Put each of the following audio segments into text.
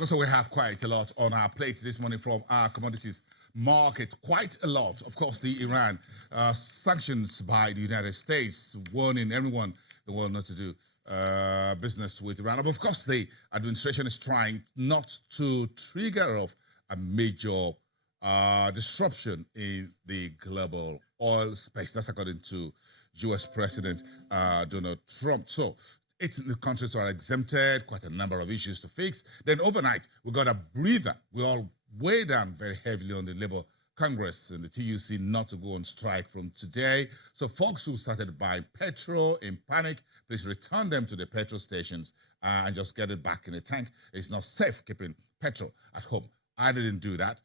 Also, we have quite a lot on our plate this morning from our commodities market. Quite a lot. Of course, the Iran sanctions by the United States, warning everyone the world not to do business with Iran. But of course, the administration is trying not to trigger off a major disruption in the global oil space. That's according to U.S. President Donald Trump. So, 18 countries are exempted, quite a number of issues to fix. Then overnight, we got a breather. We all weigh down very heavily on the Labour Congress and the TUC not to go on strike from today. So folks who started buying petrol in panic, please return them to the petrol stations and just get it back in the tank. It's not safe keeping petrol at home. I didn't do that,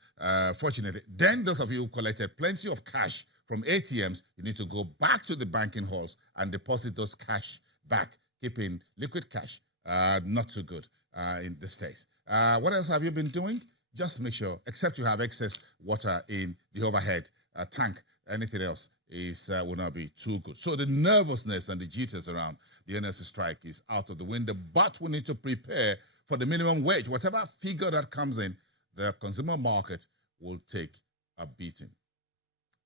fortunately. Then those of you who collected plenty of cash from ATMs, you need to go back to the banking halls and deposit those cash back. Keeping liquid cash, not too good in the States. What else have you been doing? Just make sure, except you have excess water in the overhead tank, anything else will not be too good. So the nervousness and the jitters around the NSC strike is out of the window, but we need to prepare for the minimum wage. Whatever figure that comes in, the consumer market will take a beating.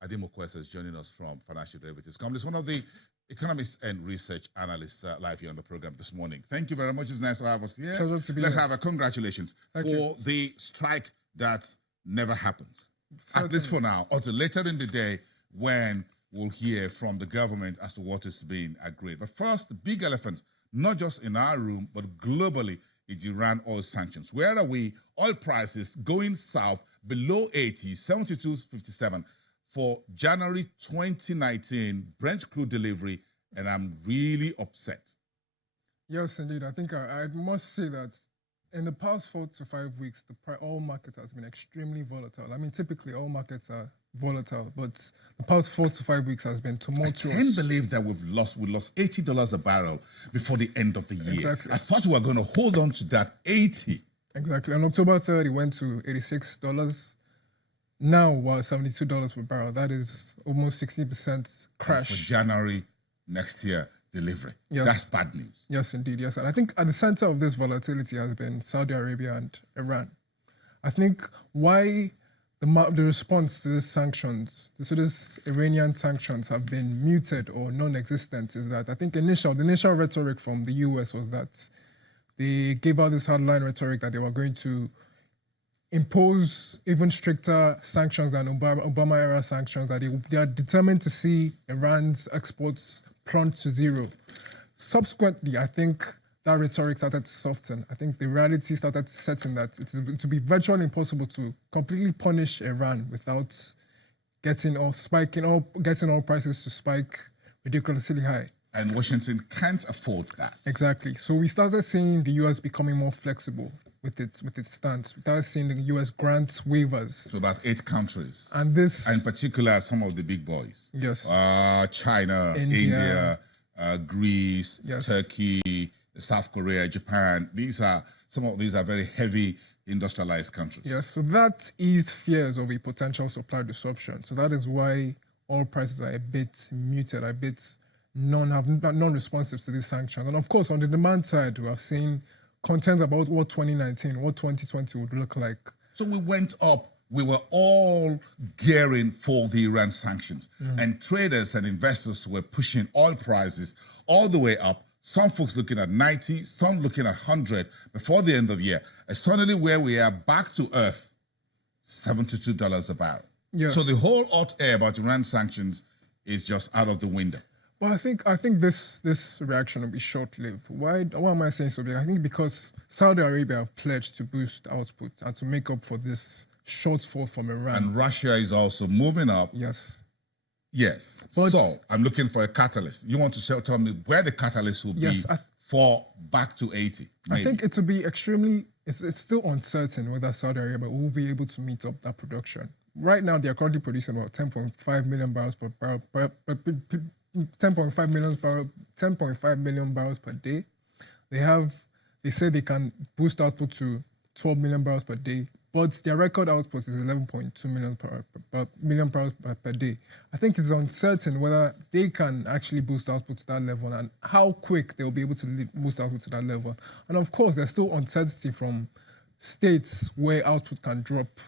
Adim Okwesa is joining us from Financial Derivatives Company. He's one of the economists and research analysts live here on the program this morning. Thank you very much. It's nice to have us here. Pleasure to be Let's here. have a congratulations for the strike that never happens. Certainly. At least for now, until later in the day when we'll hear from the government as to what is being agreed. But first, the big elephant, not just in our room, but globally, is Iran oil sanctions. Where are we? Oil prices going south below 80, 72.57. For January 2019 Brent crude delivery, and I'm really upset. Yes, indeed. I think I must say that in the past 4 to 5 weeks, the oil market has been extremely volatile. I mean, typically all markets are volatile, but the past 4 to 5 weeks has been tumultuous. I can't believe that we lost $80 a barrel before the end of the year. Exactly. I thought we were going to hold on to that 80. Exactly. On October 3rd, it went to $86. Now, we're $72 per barrel. That is almost 60% crash. And for January next year delivery. Yes. That's bad news. Yes, indeed. Yes. And I think at the center of this volatility has been Saudi Arabia and Iran. I think why the response to these sanctions, to this Iranian sanctions have been muted or non-existent is that I think the initial rhetoric from the US was that they gave out this hardline rhetoric that they were going to impose even stricter sanctions than Obama-era sanctions, that they are determined to see Iran's exports plunge to zero. Subsequently, I think that rhetoric started to soften. I think the reality started setting that it would be virtually impossible to completely punish Iran without getting all prices to spike ridiculously high. And Washington can't afford that. Exactly. So we started seeing the US becoming more flexible with its stance. We started seeing the US grant waivers. So about 8 countries. And this, in particular, some of the big boys. Yes. China, India, Greece, yes, Turkey, South Korea, Japan. Some of these are very heavy industrialized countries. Yes. So that eased fears of a potential supply disruption. So that is why oil prices are a bit muted, a bit non-responsive to these sanctions. And of course, on the demand side, we are seeing concerns about what 2019, what 2020 would look like. So we went up. We were all gearing for the Iran sanctions. And traders and investors were pushing oil prices all the way up. Some folks looking at 90, some looking at 100 before the end of the year. And suddenly where we are back to earth, $72 a barrel. Yes. So the whole hot air about Iran sanctions is just out of the window. Well, I think this reaction will be short-lived. Why am I saying so? I think because Saudi Arabia have pledged to boost output and to make up for this shortfall from Iran. And Russia is also moving up. Yes. Yes. But so I'm looking for a catalyst. You want to tell me where the catalyst will be for back to 80? Maybe. I think it will be it's still uncertain whether Saudi Arabia will be able to meet up that production. Right now, they are currently producing about 10.5 million barrels per barrel. 10.5 million barrels per day. They say they can boost output to 12 million barrels per day, but their record output is 11.2 million barrels per day. I think it's uncertain whether they can actually boost output to that level and how quick they'll be able to boost output to that level. And of course, there's still uncertainty from states where output can drop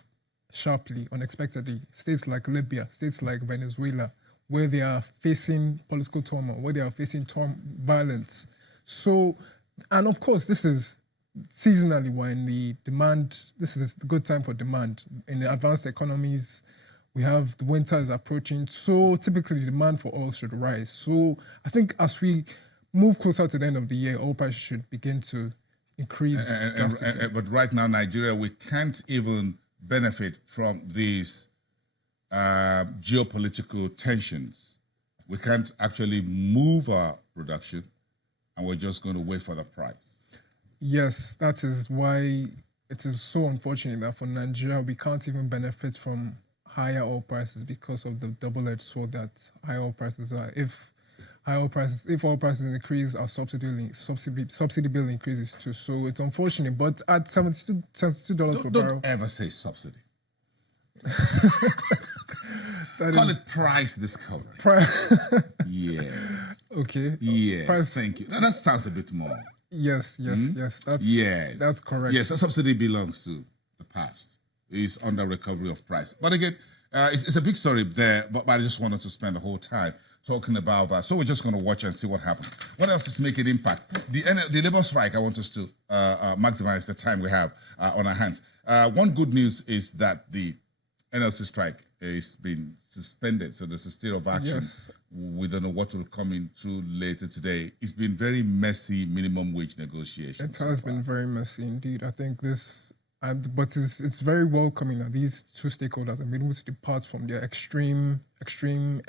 sharply, unexpectedly. States like Libya, states like Venezuela, where they are facing political turmoil, where they are facing violence. So, and of course, this is seasonally when the demand, this is a good time for demand. In the advanced economies, we have the winter is approaching, so typically demand for oil should rise. So I think as we move closer to the end of the year, oil prices should begin to increase drastically. But right now, Nigeria, we can't even benefit from these geopolitical tensions. We can't actually move our production, and we're just going to wait for the price. Yes, that is why it is so unfortunate that for Nigeria we can't even benefit from higher oil prices because of the double-edged sword that high oil prices are. If oil prices increase, our subsidy bill increases too. So it's unfortunate, but at $72 per barrel. Don't ever say subsidy. Call it price discovery. Yes. Okay. Yes. Thank you. That sounds a bit more. Yes. That's correct. Yes, a subsidy belongs to the past. It's under recovery of price. But again, it's a big story there, but I just wanted to spend the whole time talking about that. So we're just going to watch and see what happens. What else is making impact? The labor strike, I want us to maximize the time we have on our hands. One good news is that the NLC strike has been suspended, so there's a state of action. Yes. We don't know what will come into later today. It's been very messy minimum wage negotiations. It has been very messy indeed. I think but it's very welcoming that these two stakeholders are able to depart from their extreme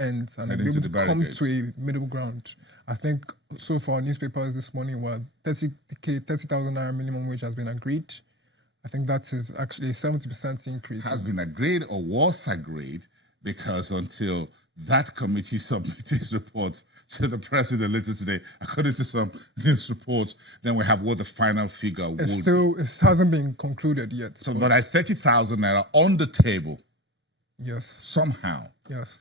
ends and be able to come to a middle ground. I think so far newspapers this morning were 30,000 naira minimum wage has been agreed. I think that is actually a 70% increase. Has been agreed or was agreed, because until that committee submitted its report to the president later today, according to some news reports, then we have what the final figure will be. It hasn't been concluded yet. So, but at 30,000 naira on the table. Yes. Somehow. Yes.